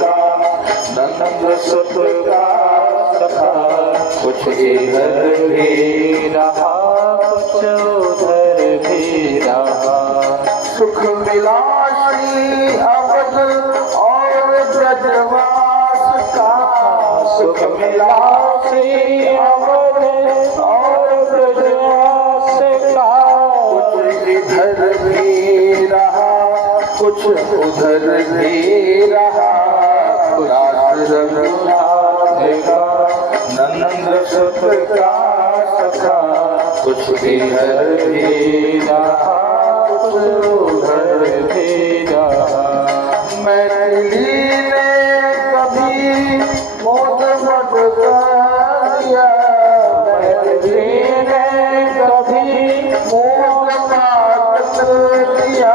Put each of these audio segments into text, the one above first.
का नंद सुत का सखा, कुछ इधर भी रहा कुछ उधर भी रहा। सुख मिला श्री अवध और ब्रजवास का, सुख मिला श्री अवध और ब्रजवास का, कुछ इधर भी रहा कुछ उधर भी रहा। दास रघुनाथ का नंद सुत का सखा, कुछ इधर भी रहा कुछ उधर भी रहा। मैथिली ने कभी मोद मत दिया, मैथिली ने कभी मोद मत दिया।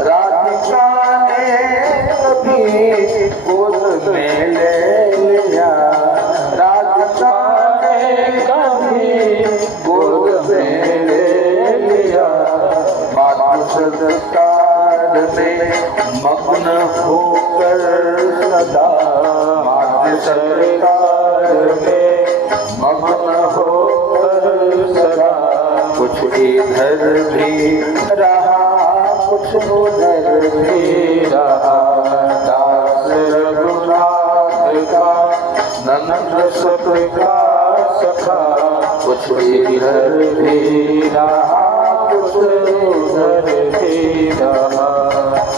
राधिका ने कभी गोद में ले लिया, राधिका ने कभी गोद में ले लिया। मातु सत्कार में मग्न होकर सदा, मातु सत्कार में मग्न होकर सदा, कुछ इधर भी रहा कुछ उधर भी रहा। दास रघुनाथ का नंद सुत का सखा, कुछ इधर भी रहा कुछ उधर भी रहा।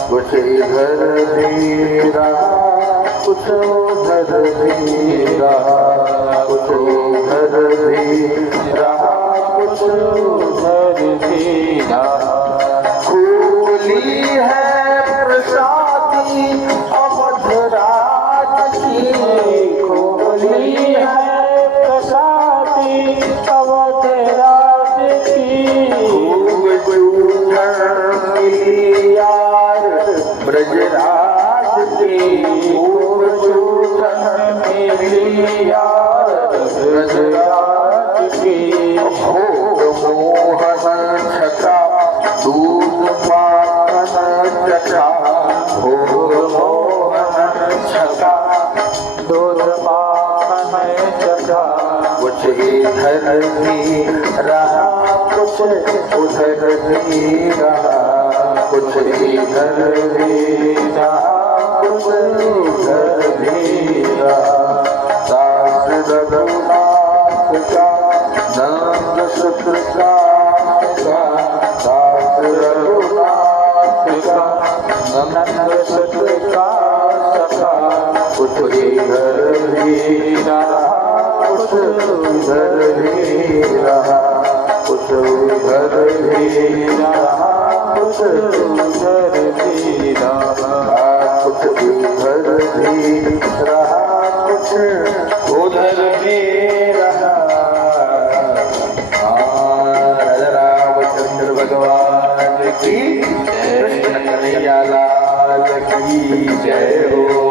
कुछ इधर भी रहा कुछ उधर भी रहा, कुछ उधर भी रहा कुछ उधर भी रहा। खुली है प्रसादी अवध राज की, खुली है प्रसादी अवध राज की। खूब चूड़न मिली यार ब्रजराज की, खूब चूड़न मिली यार ब्रजराज की। भोग मोहन छका दूध पान चखा, भोग मोहन छका दूध पान चखा। कुछ इधर भी रहा कुछ उधर भी रहा, कुछ इधर भी रहा कुछ उधर भी रहा। दास रघुनाथ का नंद सुत का सखा, दास रघुनाथ का नंद सुत का सखा, कुछ इधर भी रहा कुछ उधर भी रहा, कुछ उधर भी रहा कुछ उधर भी रहा, कुछ उधर भी रहा कुछ उधर भी रहा। रामचंद्र भगवान की, कृष्ण कन्हैया लाल की जय हो।